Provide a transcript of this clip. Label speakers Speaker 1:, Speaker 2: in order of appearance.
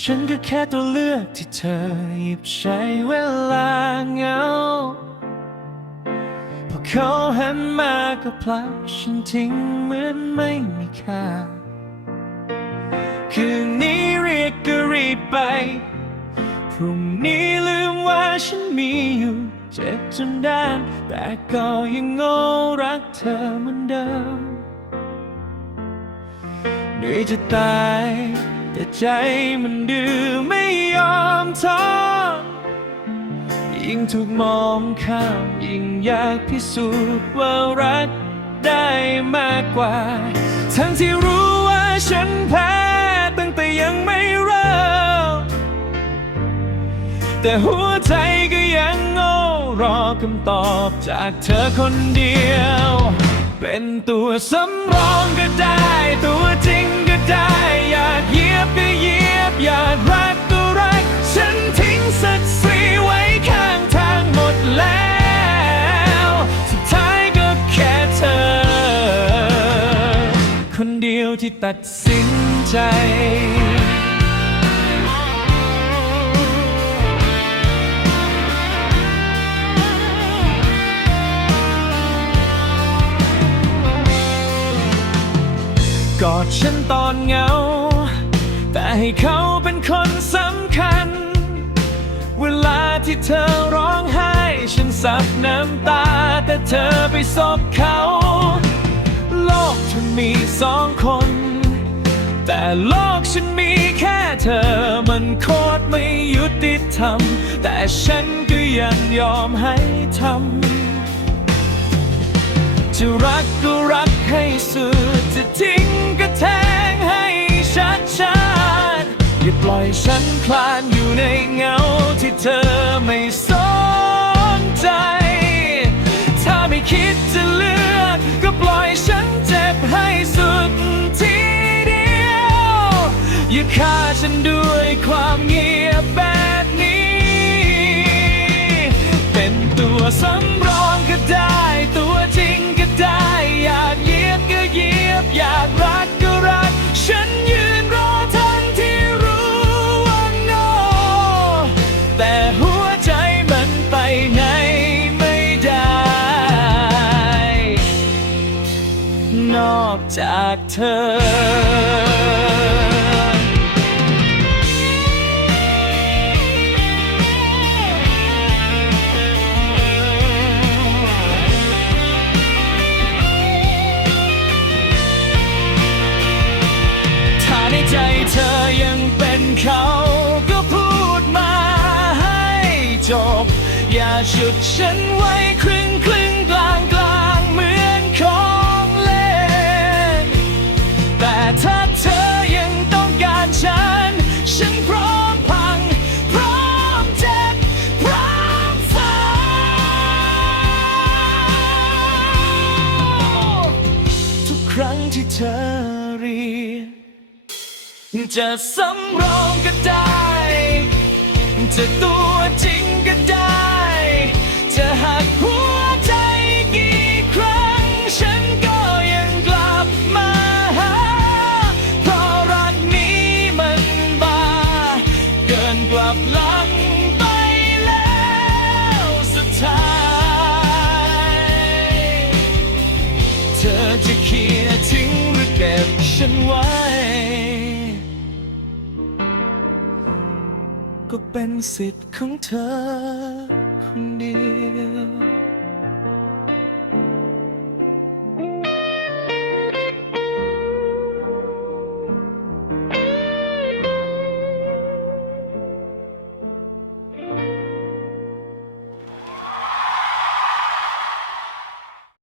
Speaker 1: ฉันก็แค่ตัวเลือกที่เธอหยิบใช้เวลาเหงา พอเขาหันมาก็ผลักฉันทิ้งเหมือนไม่มีค่า คืนนี้เรียกก็รีบไป พรุ่งนี้ลืมว่าฉันมีอยู่เจ็บจนด้าน แต่ก็ยังโง่รักเธอเหมือนเดิมเหนื่อยจะตาย แต่ใจมันดื้อไม่ยอมท้อยิ่งถูกมองข้ามยิ่งอยากพิสูจน์ว่ารักได้มากกว่า ทั้งที่รู้ว่าฉันแพ้ตั้งแต่ยังไม่เริ่มแต่หัวใจก็ยังโง่รอคำตอบจากเธอคนเดียว เป็นตัวสำรองก็ได้ตัวจริง อยากรักก็รัก ฉันทิ้งศักดิ์ศรีไว้ข้างทางหมดแล้ว สุดท้ายก็แค่เธอ คนเดียวที่ตัดสินใจกอดฉันตอนเหงา ให้เขาเป็นคนสำคัญ เวลาที่เธอร้องไห้ ฉันซับน้ำตา แต่เธอไปซบเขา โลกเธอมีสองคน แต่โลกฉันมีแค่เธอมันโคตรไม่ยุติธรรม แต่ฉันก็ยังยอมให้ทำจะรักก็รักให้สุดจะทิ้ง ปล่อยฉันคลานอยู่ในเงาที่เธอไม่สนใจ ถ้าไม่คิดจะเลือก ก็ปล่อยฉันเจ็บให้สุดทีเดียวอย่าฆ่าฉันด้วยความเงียบแบบนี้ เป็นตัวสำ นอกจากเธอถ้าในใจเธอยังเป็นเขาก็พูดมาให้จบ อย่าฉุดฉันไว้ครึ่งครึ่ง จะสำรองก็ได้ จะตัวจริงก็ได้ จะหักหัวใจกี่ครั้ง ฉันก็ยังกลับมาหา เพราะรักนี้มันบาเกินกลับหลังไปแล้วสุดท้าย เธอจะเคลียร์ทิ้งหรือเก็บฉันไว้ ก็เป็นสิทธิ์ของเธอคนเดียว